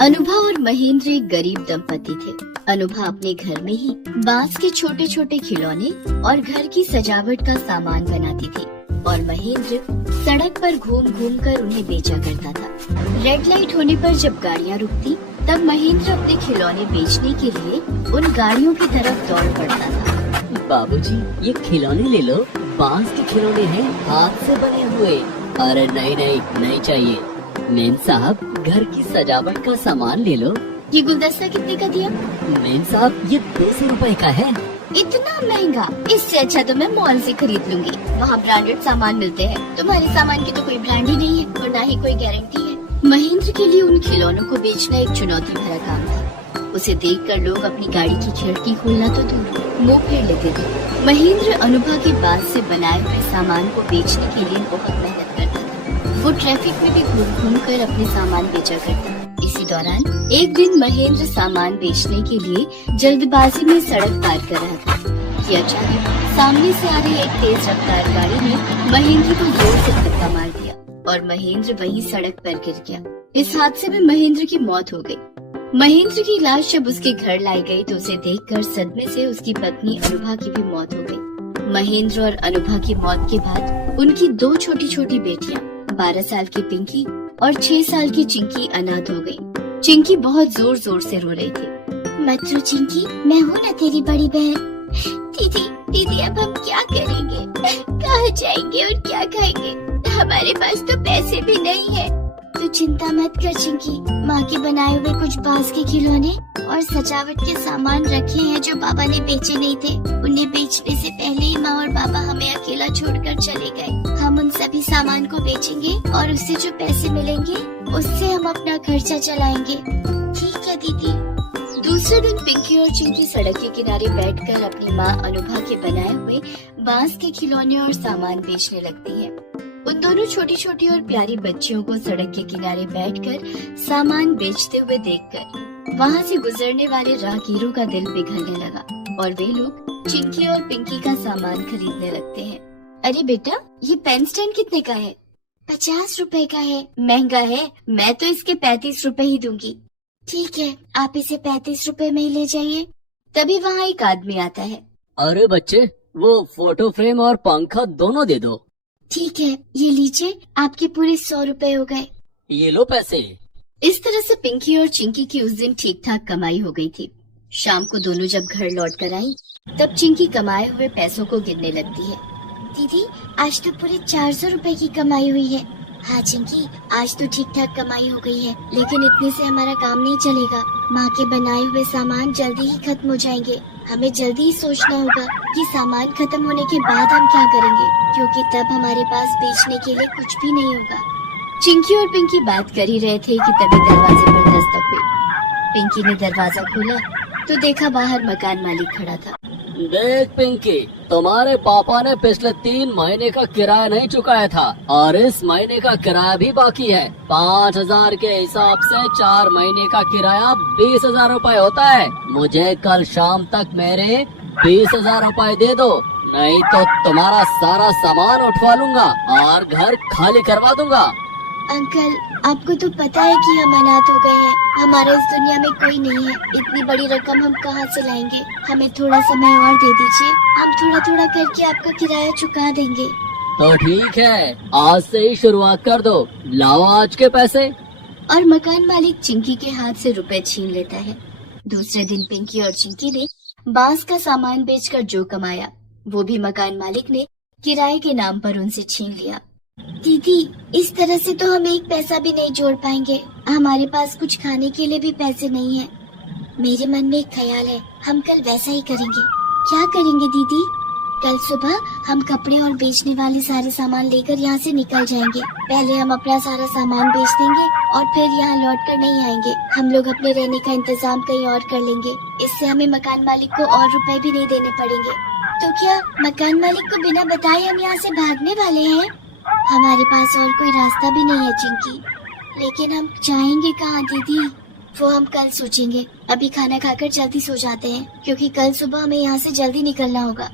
अनुभा और महेंद्र एक गरीब दंपति थे। अनुभा अपने घर में ही बांस के छोटे छोटे खिलौने और घर की सजावट का सामान बनाती थी और महेंद्र सड़क पर घूम घूम कर उन्हें बेचा करता था। रेड लाइट होने पर जब गाड़ियाँ रुकती तब महेंद्र अपने खिलौने बेचने के लिए उन गाड़ियों की तरफ दौड़ पड़ता था। बाबूजी, ये खिलौने ले लो। बांस के खिलौने हैं, हाथ से बने हुए। अरे नहीं नहीं, नहीं चाहिए। मेम साहब, घर की सजावट का सामान ले लो। ये गुलदस्ता कितने का दिया? मेम साहब, ये 200 रुपए का है। इतना महंगा? इससे अच्छा तो मैं मॉल से खरीद लूंगी, वहाँ ब्रांडेड सामान मिलते हैं। तुम्हारे सामान की तो कोई ब्रांड ही नहीं है और न ही कोई गारंटी है। महेंद्र के लिए उन खिलौनों को बेचना एक चुनौती भरा काम था। उसे देखकर लोग अपनी गाड़ी की खिड़की खोलना तो दूर मुँह फेर लेते थे। महेंद्र अनुभा के बांस से बनाए हुए सामान को बेचने के लिए बहुत मेहनत करता था। वो ट्रैफिक में भी घूम घूम कर अपने सामान बेचा करता। इसी दौरान एक दिन महेंद्र सामान बेचने के लिए जल्दबाजी में सड़क पार कर रहा था कि अचानक सामने से आ रही एक तेज रफ्तार गाड़ी ने महेंद्र को जोर से धक्का मार दिया और महेंद्र वहीं सड़क पर गिर गया। इस हादसे में महेंद्र की मौत हो गई। महेंद्र की लाश जब उसके घर लाई गई तो उसे देखकर सदमे से उसकी पत्नी अनुभा की भी मौत हो गई। महेंद्र और अनुभा की मौत के बाद उनकी 2 छोटी छोटी बेटियां 12 साल की पिंकी और 6 साल की चिंकी अनाथ हो गई। चिंकी बहुत जोर जोर से रो रही थी। मत रो चिंकी, मैं हूँ ना तेरी बड़ी बहन। दीदी दीदी, अब हम क्या करेंगे? कहाँ जाएंगे और क्या खाएंगे? हमारे पास तो पैसे भी नहीं है। तू चिंता मत कर चिंकी, माँ के बनाए हुए कुछ बांस के खिलौने और सजावट के सामान रखे हैं जो बाबा ने बेचे नहीं थे। उन्हें बेचने से पहले ही माँ और बाबा हमें अकेला छोड़कर चले गए। हम उन सभी सामान को बेचेंगे और उससे जो पैसे मिलेंगे उससे हम अपना खर्चा चलाएंगे। ठीक है दीदी। दूसरे दिन पिंकी और चिंकी सड़क के किनारे बैठकर अपनी माँ अनुभा के बनाए हुए बांस के खिलौने और सामान बेचने लगती है। उन दोनों छोटी छोटी और प्यारी बच्चियों को सड़क के किनारे बैठकर सामान बेचते हुए देखकर वहाँ से गुजरने वाले राहगीरों का दिल पिघलने लगा और वे लोग चिंकी और पिंकी का सामान खरीदने लगते हैं। अरे बेटा, ये पेन स्टैंड कितने का है? 50 रुपए का है। महंगा है, मैं तो इसके 35 रुपए ही दूंगी। ठीक है, आप इसे 35 रुपए में ही ले जाइए। तभी वहाँ एक आदमी आता है। अरे बच्चे, वो फोटो फ्रेम और पंखा दोनों दे दो। ठीक है, ये लीजिए, आपके पूरे 100 रुपए हो गए। ये लो पैसे। इस तरह से पिंकी और चिंकी की उस दिन ठीक ठाक कमाई हो गई थी। शाम को दोनों जब घर लौट कर आई तब चिंकी कमाए हुए पैसों को गिनने लगती है। दीदी, आज तो पूरे 400 रुपए की कमाई हुई है। हाँ चिंकी, आज तो ठीक ठाक कमाई हो गई है, लेकिन इतने से हमारा काम नहीं चलेगा। माँ के बनाए हुए सामान जल्दी ही खत्म हो जाएंगे। हमें जल्दी ही सोचना होगा कि सामान खत्म होने के बाद हम क्या करेंगे, क्योंकि तब हमारे पास बेचने के लिए कुछ भी नहीं होगा। चिंकी और पिंकी बात कर ही रहे थे कि तभी दरवाजे पर दस्तक हुई। पिंकी ने दरवाजा खोला तो देखा बाहर मकान मालिक खड़ा था। देख पिंकी, तुम्हारे पापा ने पिछले 3 महीने का किराया नहीं चुकाया था और इस महीने का किराया भी बाकी है। 5000 के हिसाब से 4 महीने का किराया 20,000 रुपए होता है। मुझे कल शाम तक मेरे 20,000 रुपए दे दो, नहीं तो तुम्हारा सारा सामान उठवा लूंगा और घर खाली करवा दूंगा। अंकल, आपको तो पता है कि हम अनाथ हो गए हैं। हमारा इस दुनिया में कोई नहीं है। इतनी बड़ी रकम हम कहाँ से लाएंगे? हमें थोड़ा समय और दे दीजिए, हम थोड़ा थोड़ा करके आपका किराया चुका देंगे। तो ठीक है, आज से ही शुरुआत कर दो। लाओ आज के पैसे। और मकान मालिक चिंकी के हाथ से रुपए छीन लेता है। दूसरे दिन पिंकी और चिंकी ने बांस का सामान बेचकर जो कमाया वो भी मकान मालिक ने किराए के नाम पर उनसे छीन लिया। दीदी, इस तरह से तो हम एक पैसा भी नहीं जोड़ पाएंगे। हमारे पास कुछ खाने के लिए भी पैसे नहीं है। मेरे मन में एक ख्याल है, हम कल वैसा ही करेंगे। क्या करेंगे दीदी? कल सुबह हम कपड़े और बेचने वाले सारे सामान लेकर यहाँ से निकल जाएंगे। पहले हम अपना सारा सामान बेच देंगे और फिर यहाँ लौट कर नहीं आएंगे। हम लोग अपने रहने का इंतजाम कहीं और कर लेंगे। इससे हमें मकान मालिक को और रुपए भी नहीं देने पड़ेंगे। तो क्या मकान मालिक को बिना बताए हम यहाँ से भागने वाले हैं? हमारे पास और कोई रास्ता भी नहीं है चिंकी, लेकिन हम जाएंगे कहाँ दीदी? वो हम कल सोचेंगे। अभी खाना खाकर जल्दी सो जाते हैं, क्योंकि कल सुबह हमें यहाँ से जल्दी निकलना होगा।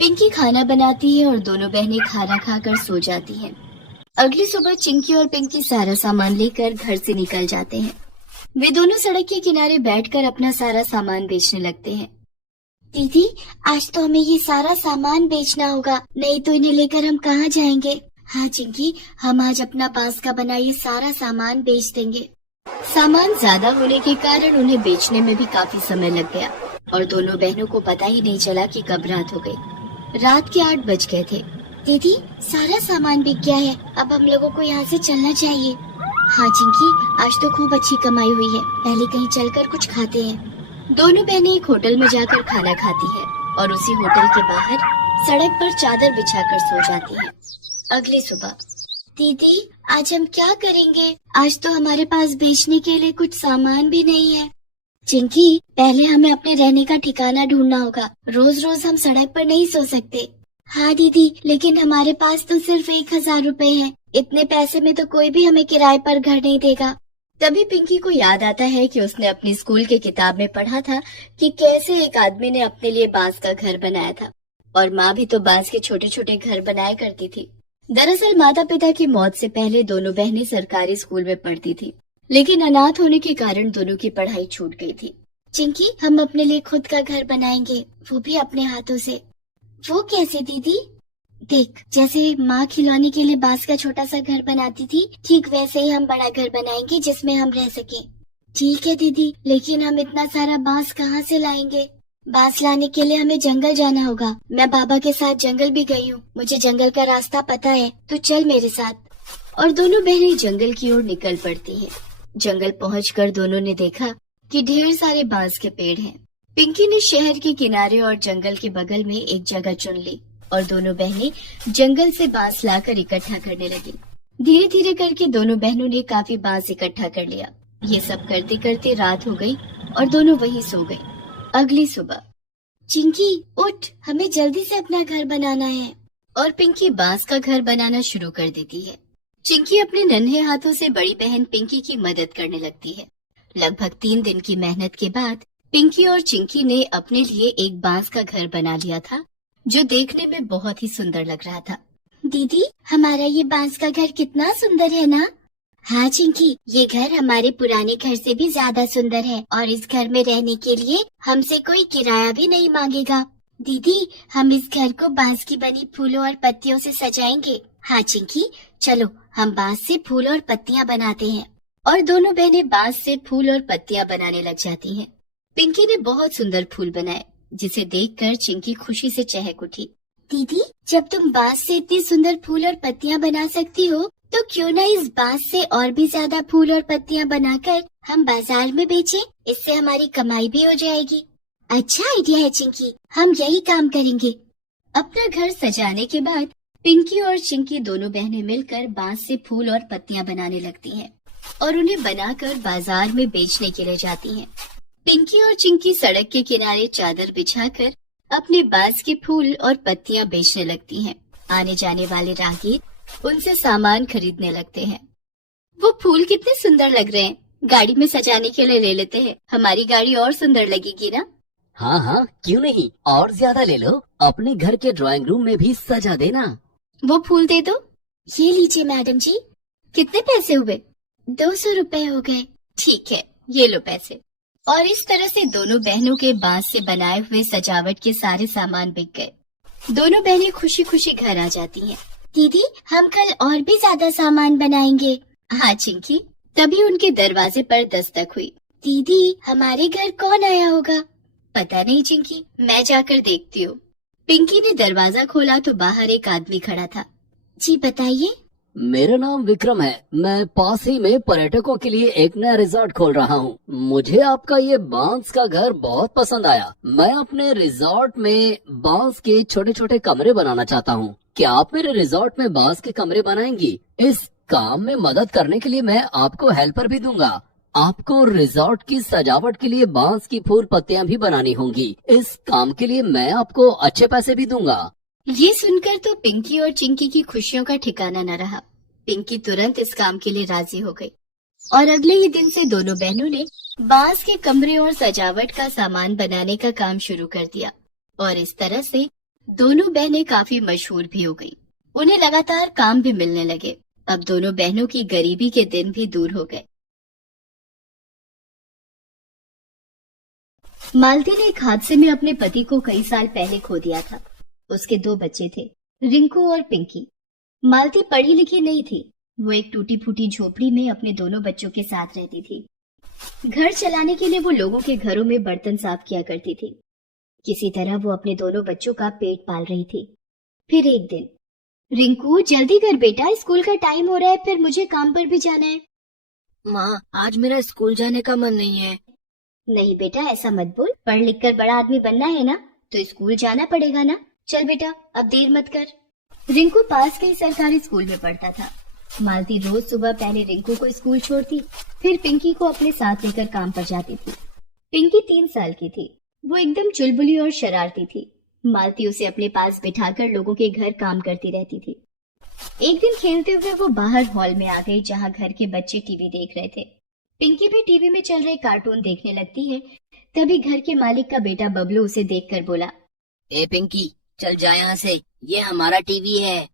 पिंकी खाना बनाती है और दोनों बहनें खाना खाकर सो जाती हैं। अगली सुबह चिंकी और पिंकी सारा सामान लेकर घर से निकल जाते हैं। वे दोनों सड़क के किनारे बैठकर अपना सारा सामान बेचने लगते हैं। दीदी, आज तो हमें ये सारा सामान बेचना होगा, नहीं तो इन्हें लेकर हम कहाँ जाएंगे? हाँ चिंकी, हम आज अपना बांस का बना ये सारा सामान बेच देंगे। सामान ज्यादा होने के कारण उन्हें बेचने में भी काफी समय लग गया और दोनों बहनों को पता ही नहीं चला कि कब रात हो गई। रात के 8 बज गए थे। दीदी, सारा सामान बिक गया है, अब हम लोगों को यहाँ से चलना चाहिए। हाँ चिंकी, आज तो खूब अच्छी कमाई हुई है, पहले कहीं चलकर कुछ खाते हैं। दोनों बहनें एक होटल में जाकर खाना खाती है और उसी होटल के बाहर सड़क पर चादर बिछाकर सो जाती है। अगली सुबह, दीदी आज हम क्या करेंगे? आज तो हमारे पास बेचने के लिए कुछ सामान भी नहीं है। चिंकी, पहले हमें अपने रहने का ठिकाना ढूंढना होगा, रोज रोज हम सड़क पर नहीं सो सकते। हाँ दीदी, लेकिन हमारे पास तो सिर्फ 1000 रुपए है, इतने पैसे में तो कोई भी हमें किराए पर घर नहीं देगा। तभी पिंकी को याद आता है कि उसने अपनी स्कूल की किताब में पढ़ा था कि कैसे एक आदमी ने अपने लिए बांस का घर बनाया था और माँ भी तो बांस के छोटे छोटे घर बनाया करती थी। दरअसल माता पिता की मौत से पहले दोनों बहनें सरकारी स्कूल में पढ़ती थी, लेकिन अनाथ होने के कारण दोनों की पढ़ाई छूट गई थी। चिंकी, हम अपने लिए खुद का घर बनाएंगे, वो भी अपने हाथों से। वो कैसे दीदी? देख, जैसे माँ खिलौने के लिए बांस का छोटा सा घर बनाती थी, ठीक वैसे ही हम बड़ा घर बनाएंगे जिसमें हम रह सके। ठीक है दीदी, लेकिन हम इतना सारा बांस कहाँ से लाएंगे? बांस लाने के लिए हमें जंगल जाना होगा। मैं बाबा के साथ जंगल भी गई हूँ, मुझे जंगल का रास्ता पता है, तो चल मेरे साथ। और दोनों बहनें जंगल की ओर निकल पड़ती हैं। जंगल पहुंचकर दोनों ने देखा कि ढेर सारे बांस के पेड़ हैं। पिंकी ने शहर के किनारे और जंगल के बगल में एक जगह चुन ली और दोनों बहनें जंगल से बांस लाकर इकट्ठा करने लगी। धीरे धीरे करके दोनों बहनों ने काफी बांस इकट्ठा कर लिया। ये सब करते करते रात हो गई और दोनों वहीं सो गई। अगली सुबह, चिंकी उठ, हमें जल्दी से अपना घर बनाना है। और पिंकी बांस का घर बनाना शुरू कर देती है। चिंकी अपने नन्हे हाथों से बड़ी बहन पिंकी की मदद करने लगती है। लगभग 3 दिन की मेहनत के बाद पिंकी और चिंकी ने अपने लिए एक बांस का घर बना लिया था, जो देखने में बहुत ही सुंदर लग रहा था। दीदी, हमारा ये बांस का घर कितना सुंदर है ना? हाँ चिंकी, ये घर हमारे पुराने घर से भी ज्यादा सुंदर है और इस घर में रहने के लिए हमसे कोई किराया भी नहीं मांगेगा। दीदी, हम इस घर को बांस की बनी फूलों और पत्तियों से सजाएंगे। हाँ चिंकी, चलो हम बांस से फूल और पत्तियाँ बनाते हैं। और दोनों बहनें बांस से फूल और पत्तियाँ बनाने लग जाती हैं। पिंकी ने बहुत सुंदर फूल बनाए, जिसे देखकर चिंकी खुशी से चहक उठी। दीदी, जब तुम बांस से इतनी सुंदर फूल और पत्तियाँ बना सकती हो, तो क्यों न इस बांस से और भी ज्यादा फूल और पत्तियाँ बनाकर हम बाजार में बेचें? इससे हमारी कमाई भी हो जाएगी। अच्छा आइडिया है चिंकी, हम यही काम करेंगे। अपना घर सजाने के बाद पिंकी और चिंकी दोनों बहनें मिलकर बांस से फूल और पत्तियाँ बनाने लगती हैं और उन्हें बनाकर बाजार में बेचने के लिए जाती हैं। पिंकी और चिंकी सड़क के किनारे चादर बिछाकर अपने बांस के फूल और पत्तियाँ बेचने लगती हैं। आने जाने वाले राहगीर उनसे सामान खरीदने लगते हैं। वो फूल कितने सुंदर लग रहे हैं, गाड़ी में सजाने के लिए ले लेते हैं, हमारी गाड़ी और सुंदर लगेगी ना? हाँ हाँ, क्यों नहीं, और ज्यादा ले लो, अपने घर के ड्राइंग रूम में भी सजा देना। वो फूल दे दो। ये लीजिए मैडम जी। कितने पैसे हुए? 200 रुपए हो गए। ठीक है, ये लो पैसे। और इस तरह से दोनों बहनों के बांस से बनाए हुए सजावट के सारे सामान बिक गए। दोनों बहनें खुशी खुशी घर आ जाती हैं। दीदी, हम कल और भी ज्यादा सामान बनाएंगे। हाँ चिंकी। तभी उनके दरवाजे पर दस्तक हुई। दीदी, हमारे घर कौन आया होगा? पता नहीं चिंकी, मैं जाकर देखती हूँ। पिंकी ने दरवाजा खोला तो बाहर एक आदमी खड़ा था। जी बताइए। मेरा नाम विक्रम है, मैं पास ही में पर्यटकों के लिए एक नया रिजॉर्ट खोल रहा हूँ। मुझे आपका ये बांस का घर बहुत पसंद आया। मैं अपने रिजॉर्ट में बांस के छोटे छोटे कमरे बनाना चाहता हूँ। क्या आप मेरे रिजॉर्ट में बांस के कमरे बनाएंगी? इस काम में मदद करने के लिए मैं आपको हेल्पर भी दूंगा। आपको रिजॉर्ट की सजावट के लिए बांस की फूल पत्तियां भी बनानी होंगी। इस काम के लिए मैं आपको अच्छे पैसे भी दूंगा। ये सुनकर तो पिंकी और चिंकी की खुशियों का ठिकाना न रहा। पिंकी तुरंत इस काम के लिए राजी हो गई और अगले ही दिन से दोनों बहनों ने बांस के कमरे और सजावट का सामान बनाने का काम शुरू कर दिया। और इस तरह से दोनों बहनें काफी मशहूर भी हो गई। उन्हें लगातार काम भी मिलने लगे। अब दोनों बहनों की गरीबी के दिन भी दूर हो गए। मालती ने एक हादसे में अपने पति को कई साल पहले खो दिया था। उसके 2 बच्चे थे, रिंकू और पिंकी। मालती पढ़ी लिखी नहीं थी। वो एक टूटी फूटी झोपड़ी में अपने दोनों बच्चों के साथ रहती थी। घर चलाने के लिए वो लोगों के घरों में बर्तन साफ किया करती थी। किसी तरह वो अपने दोनों बच्चों का पेट पाल रही थी। फिर एक दिन, रिंकू जल्दी कर बेटा, स्कूल का टाइम हो रहा है, फिर मुझे काम पर भी जाना है। माँ, आज मेरा स्कूल जाने का मन नहीं है। नहीं बेटा, ऐसा मत बोल। पढ़ लिख कर बड़ा आदमी बनना है ना, तो स्कूल जाना पड़ेगा ना। चल बेटा, अब देर मत कर। रिंकू पास के ही सरकारी स्कूल में पढ़ता था। मालती रोज सुबह पहले रिंकू को स्कूल छोड़ती, फिर पिंकी को अपने साथ लेकर काम पर जाती थी। पिंकी 3 साल की थी। वो एकदम चुलबुली और शरारती थी। मालती उसे अपने पास बिठाकर लोगों के घर काम करती रहती थी। एक दिन खेलते हुए वो बाहर हॉल में आ गई, जहाँ घर के बच्चे टीवी देख रहे थे। पिंकी भी टीवी में चल रहे कार्टून देखने लगती है। तभी घर के मालिक का बेटा बबलू उसे देखकर बोला, ए पिंकी, चल जा यहाँ से, ये हमारा टीवी है।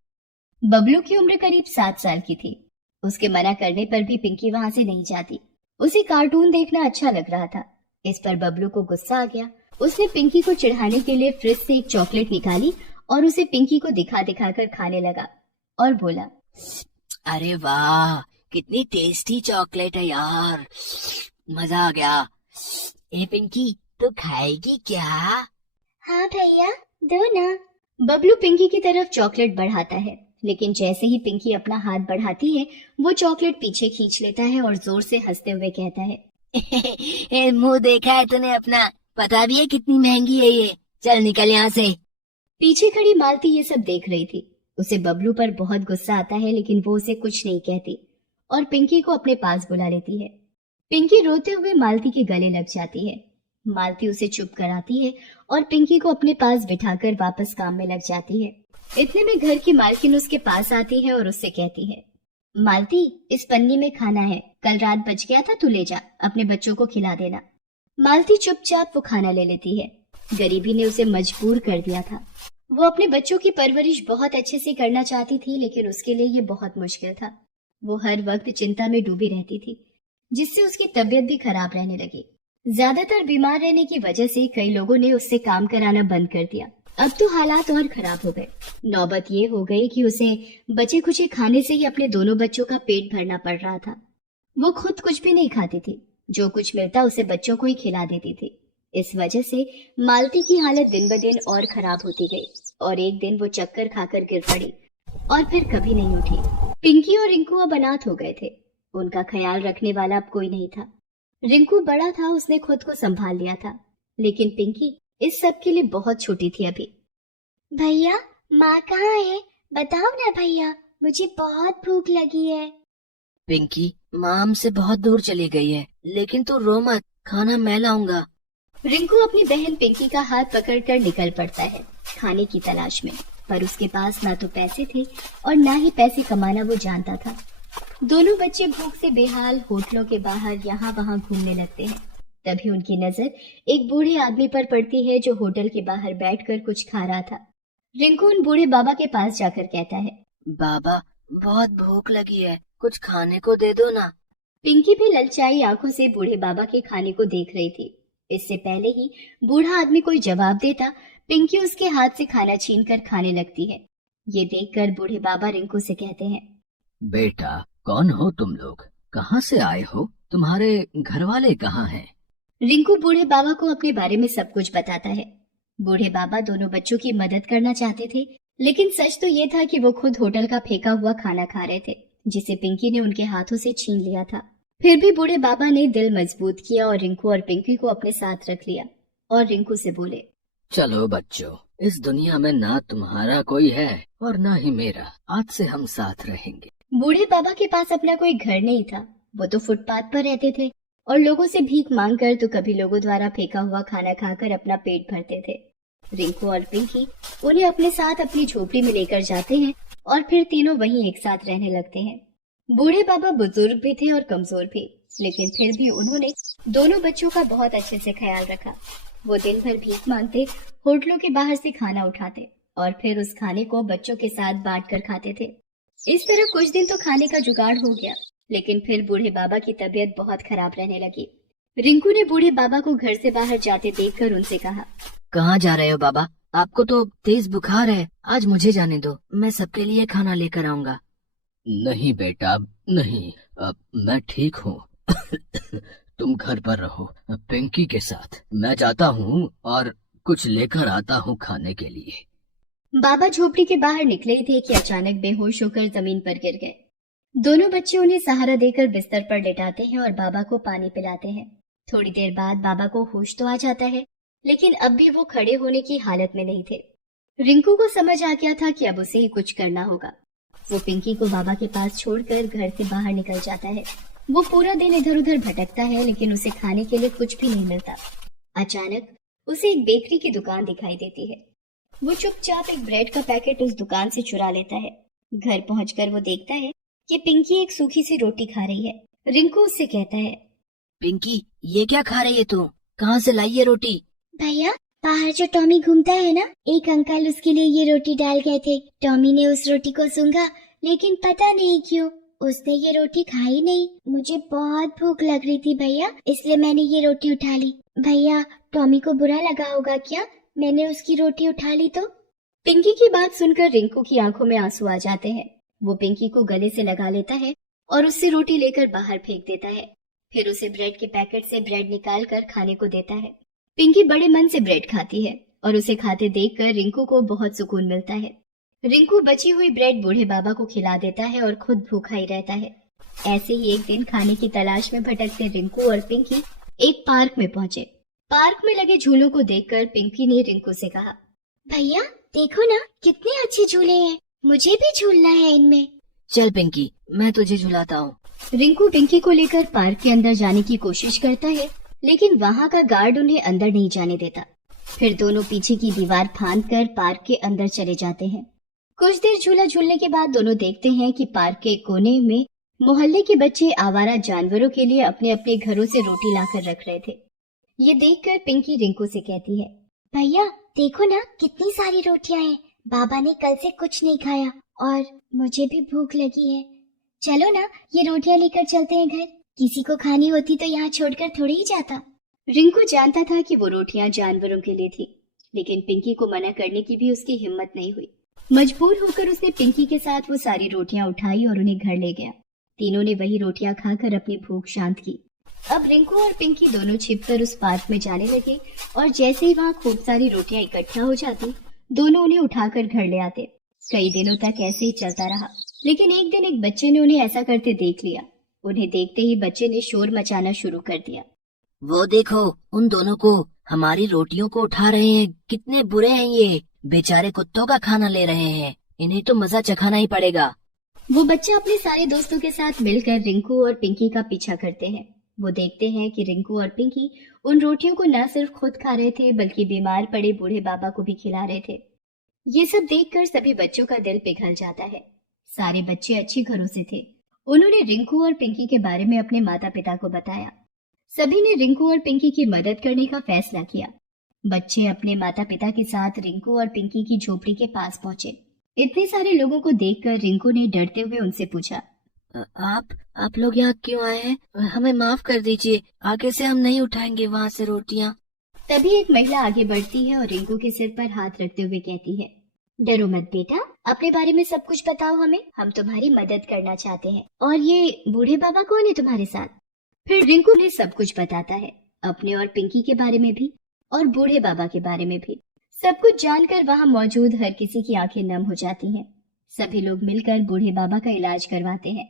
बबलू की उम्र करीब 7 साल की थी। उसके मना करने पर भी पिंकी वहां से नहीं जाती। उसे कार्टून देखना अच्छा लग रहा था। इस पर बबलू को गुस्सा आ गया। उसने पिंकी को चिढ़ाने के लिए फ्रिज से एक चॉकलेट निकाली और उसे पिंकी को दिखा दिखाकर खाने लगा और बोला, अरे वाह, कितनी टेस्टी चॉकलेट है यार, मजा आ गया। ए पिंकी, तू खाएगी क्या? हाँ भैया, दो ना। बबलू पिंकी की तरफ चॉकलेट बढ़ाता है, लेकिन जैसे ही पिंकी अपना हाथ बढ़ाती है, वो चॉकलेट पीछे खींच लेता है और जोर से हंसते हुए कहता है, मुंह देखा है तूने अपना? पता भी है कितनी महंगी है ये, चल निकल यहाँ से। पीछे खड़ी मालती ये सब देख रही थी। उसे बबलू पर बहुत गुस्सा आता है, लेकिन वो उसे कुछ नहीं कहती और पिंकी को अपने पास बुला लेती है। पिंकी रोते हुए मालती के गले लग जाती है। मालती उसे चुप कराती है और पिंकी को अपने पास बिठाकर वापस काम में लग जाती है। इतने में घर की मालकिन उसके पास आती है और उससे कहती है, मालती, इस पन्नी में खाना है, कल रात बच गया था, तू ले जा, अपने बच्चों को खिला देना। मालती चुपचाप वो खाना ले लेती है। गरीबी ने उसे मजबूर कर दिया था। वो अपने बच्चों की परवरिश बहुत अच्छे से करना चाहती थी, लेकिन उसके लिए ये बहुत मुश्किल था। वो हर वक्त चिंता में डूबी रहती थी, जिससे उसकी तबीयत भी खराब रहने लगी। ज्यादातर बीमार रहने की वजह से कई लोगों ने उससे काम कराना बंद कर दिया। अब तो हालात और खराब हो गए। नौबत ये हो गई कि उसे बचे खुचे खाने से ही अपने दोनों बच्चों का पेट भरना पड़ रहा था। वो खुद कुछ भी नहीं खाती थी, जो कुछ मिलता उसे बच्चों को ही खिला देती थी। इस वजह से मालती की हालत दिन ब दिन और खराब होती गई और एक दिन वो चक्कर खाकर गिर पड़ी और फिर कभी नहीं उठी। पिंकी और रिंकू अब अनाथ हो गए थे। उनका ख्याल रखने वाला अब कोई नहीं था। रिंकू बड़ा था, उसने खुद को संभाल लिया था, लेकिन पिंकी इस सब के लिए बहुत छोटी थी अभी। भैया, माँ कहाँ है? बताओ ना भैया, मुझे बहुत भूख लगी है। पिंकी, माँ हमसे बहुत दूर चली गई है, लेकिन तू रो मत, खाना मैं लाऊंगा। रिंकू अपनी बहन पिंकी का हाथ पकड़कर निकल पड़ता है खाने की तलाश में, पर उसके पास ना तो पैसे थे और ना ही पैसे कमाना वो जानता था। दोनों बच्चे भूख से बेहाल होटलों के बाहर यहाँ वहाँ घूमने लगते हैं। तभी उनकी नजर एक बूढ़े आदमी पर पड़ती है, जो होटल के बाहर बैठकर कुछ खा रहा था। रिंकू उन बूढ़े बाबा के पास जाकर कहता है, बाबा, बहुत भूख लगी है, कुछ खाने को दे दो ना। पिंकी भी ललचाई आंखों से बूढ़े बाबा के खाने को देख रही थी। इससे पहले ही बूढ़ा आदमी कोई जवाब देता, पिंकी उसके हाथ से खाना छीनकर खाने लगती है। ये देखकर बूढ़े बाबा रिंकू से कहते हैं, बेटा, कौन हो तुम लोग? कहाँ से आए हो? तुम्हारे घर वाले कहाँ हैं? रिंकू बूढ़े बाबा को अपने बारे में सब कुछ बताता है। बूढ़े बाबा दोनों बच्चों की मदद करना चाहते थे, लेकिन सच तो ये था कि वो खुद होटल का फेंका हुआ खाना खा रहे थे, जिसे पिंकी ने उनके हाथों से छीन लिया था। फिर भी बूढ़े बाबा ने दिल मजबूत किया और रिंकू और पिंकी को अपने साथ रख लिया और रिंकू से बोले, चलो बच्चों, इस दुनिया में ना तुम्हारा कोई है और ना ही मेरा, आज से हम साथ रहेंगे। बूढ़े बाबा के पास अपना कोई घर नहीं था। वो तो फुटपाथ पर रहते थे और लोगों से भीख मांगकर तो कभी लोगों द्वारा फेंका हुआ खाना खाकर अपना पेट भरते थे। रिंकू और पिंकी उन्हें अपने साथ अपनी झोपड़ी में लेकर जाते हैं और फिर तीनों वहीं एक साथ रहने लगते हैं। बूढ़े बाबा बुजुर्ग भी थे और कमजोर भी, लेकिन फिर भी उन्होंने दोनों बच्चों का बहुत अच्छे से ख्याल रखा। वो दिन भर भीख मांगते, होटलों के बाहर से खाना उठाते और फिर उस खाने को बच्चों के साथ बांटकर खाते थे। इस तरह कुछ दिन तो खाने का जुगाड़ हो गया, लेकिन फिर बूढ़े बाबा की तबीयत बहुत खराब रहने लगी। रिंकू ने बूढ़े बाबा को घर से बाहर जाते देखकर उनसे कहा, कहाँ जा रहे हो बाबा? आपको तो तेज बुखार है, आज मुझे जाने दो, मैं सबके लिए खाना लेकर आऊंगा। नहीं बेटा, नहीं, मैं ठीक हूँ। तुम घर पर रहो पिंकी के साथ, मैं जाता हूँ और कुछ लेकर आता हूँ खाने के लिए। बाबा झोपड़ी के बाहर निकले ही थे कि अचानक बेहोश होकर जमीन पर गिर गए। दोनों बच्चे उन्हें सहारा देकर बिस्तर पर लेटाते हैं और बाबा को पानी पिलाते हैं। थोड़ी देर बाद बाबा को होश तो आ जाता है, लेकिन अब भी वो खड़े होने की हालत में नहीं थे। रिंकू को समझ आ गया था कि अब उसे ही कुछ करना होगा। वो पिंकी को बाबा के पास छोड़कर घर से बाहर निकल जाता है। वो पूरा दिन इधर उधर भटकता है, लेकिन उसे खाने के लिए कुछ भी नहीं मिलता। अचानक उसे एक बेकरी की दुकान दिखाई देती है। वो चुपचाप एक ब्रेड का पैकेट उस दुकान से चुरा लेता है। घर पहुंचकर वो देखता है कि पिंकी एक सूखी सी रोटी खा रही है। रिंकू उससे कहता है, पिंकी, ये क्या खा रही है तू? कहाँ से लाई ये रोटी? भैया, बाहर जो टॉमी घूमता है ना, एक अंकल उसके लिए ये रोटी डाल गए थे। टॉमी ने उस रोटी को सूंघा, लेकिन पता नहीं क्यों उसने ये रोटी खाई नहीं। मुझे बहुत भूख लग रही थी भैया, इसलिए मैंने ये रोटी उठा ली। भैया, टॉमी को बुरा लगा होगा क्या मैंने उसकी रोटी उठा ली तो? पिंकी की बात सुनकर रिंकू की आंखों में आंसू आ जाते हैं। वो पिंकी को गले से लगा लेता है और उससे रोटी लेकर बाहर फेंक देता है। फिर उसे ब्रेड के पैकेट से ब्रेड निकाल कर खाने को देता है। पिंकी बड़े मन से ब्रेड खाती है और उसे खाते देखकर रिंकू को बहुत सुकून मिलता है। रिंकू बची हुई ब्रेड बूढ़े बाबा को खिला देता है और खुद भूखा ही रहता है। ऐसे ही एक दिन खाने की तलाश में भटकते रिंकू और पिंकी एक पार्क में पहुंचे। पार्क में लगे झूलों को देखकर पिंकी ने रिंकू से कहा, भैया देखो ना, कितने अच्छे झूले हैं, मुझे भी झूलना है इनमें। चल पिंकी, मैं तुझे झुलाता हूँ। रिंकू पिंकी को लेकर पार्क के अंदर जाने की कोशिश करता है, लेकिन वहाँ का गार्ड उन्हें अंदर नहीं जाने देता। फिर दोनों पीछे की दीवार फांदकर पार्क के अंदर चले जाते हैं। कुछ देर झूला झूलने के बाद दोनों देखते हैं कि पार्क के कोने में मोहल्ले के बच्चे आवारा जानवरों के लिए अपने अपने घरों से रोटी लाकर रख रहे थे। ये देखकर पिंकी रिंकू से कहती है, भैया देखो ना, कितनी सारी रोटियां हैं। बाबा ने कल से कुछ नहीं खाया और मुझे भी भूख लगी है। चलो ना, ये रोटियां लेकर चलते हैं घर। किसी को खानी होती तो यहाँ छोड़कर थोड़ी ही जाता। रिंकू जानता था कि वो रोटियां जानवरों के लिए थी, लेकिन पिंकी को मना करने की भी उसकी हिम्मत नहीं हुई। मजबूर होकर उसने पिंकी के साथ वो सारी रोटियां उठाई और उन्हें घर ले गया। तीनों ने वही रोटियां खाकर अपनी भूख शांत की। अब रिंकू और पिंकी दोनों छिपकर उस पार्क में जाने लगे और जैसे ही वहाँ खूब सारी रोटियां इकट्ठा हो जाती, दोनों उन्हें उठाकर घर ले आते। कई दिनों तक ऐसे ही चलता रहा, लेकिन एक दिन एक बच्चे ने उन्हें ऐसा करते देख लिया। उन्हें देखते ही बच्चे ने शोर मचाना शुरू कर दिया। वो देखो, उन दोनों को, हमारी रोटियों को उठा रहे हैं। कितने बुरे हैं ये, बेचारे कुत्तों का खाना ले रहे हैं। इन्हें तो मजा चखाना ही पड़ेगा। वो बच्चे अपने सारे दोस्तों के साथ मिलकर रिंकू और पिंकी का पीछा करते हैं। वो देखते हैं कि रिंकू और पिंकी उन रोटियों को न सिर्फ खुद खा रहे थे, बल्कि बीमार पड़े बूढ़े बाबा को भी खिला रहे थे। ये सब देखकर सभी बच्चों का दिल पिघल जाता है। सारे बच्चे अच्छे घरों से थे। उन्होंने रिंकू और पिंकी के बारे में अपने माता पिता को बताया। सभी ने रिंकू और पिंकी की मदद करने का फैसला किया। बच्चे अपने माता पिता के साथ रिंकू और पिंकी की झोपड़ी के पास पहुंचे। इतने सारे लोगों को देखकर रिंकू ने डरते हुए उनसे पूछा, आप लोग यहाँ क्यों आए हैं? हमें माफ कर दीजिए, आगे से हम नहीं उठाएंगे वहाँ से रोटियाँ। तभी एक महिला आगे बढ़ती है और रिंकू के सिर पर हाथ रखते हुए कहती है, डरो मत बेटा, अपने बारे में सब कुछ बताओ हमें, हम तुम्हारी मदद करना चाहते हैं। और ये बूढ़े बाबा कौन है तुम्हारे साथ? फिर रिंकू ने सब कुछ बताता है, अपने और पिंकी के बारे में भी और बूढ़े बाबा के बारे में भी। सब कुछ जानकर वहाँ मौजूद हर किसी की आंखें नम हो जाती हैं। सभी लोग मिलकर बूढ़े बाबा का इलाज करवाते हैं,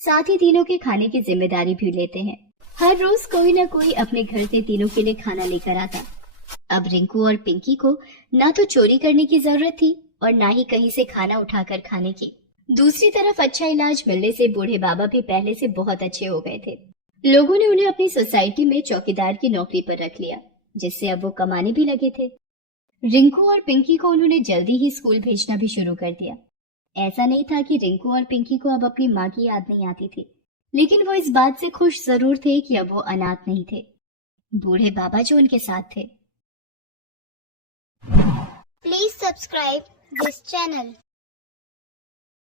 साथ ही तीनों के खाने की जिम्मेदारी भी लेते हैं। हर रोज कोई न कोई अपने घर से तीनों के लिए खाना लेकर आता। अब रिंकू और पिंकी को ना तो चोरी करने की जरूरत थी और ना ही कहीं से खाना उठाकर खाने की। दूसरी तरफ अच्छा इलाज मिलने से बूढ़े बाबा भी पहले से बहुत अच्छे हो गए थे। लोगों ने उन्हें अपनी सोसाइटी में चौकीदार की नौकरी पर रख लिया, जिससे अब वो कमाने भी लगे थे। रिंकू और पिंकी को उन्होंने जल्दी ही स्कूल भेजना भी शुरू कर दिया। ऐसा नहीं था कि रिंकू और पिंकी को अब अपनी माँ की याद नहीं आती थी, लेकिन वो इस बात से खुश जरूर थे कि अब वो अनाथ नहीं थे। बूढ़े बाबा जो उनके साथ थे। Please subscribe this channel.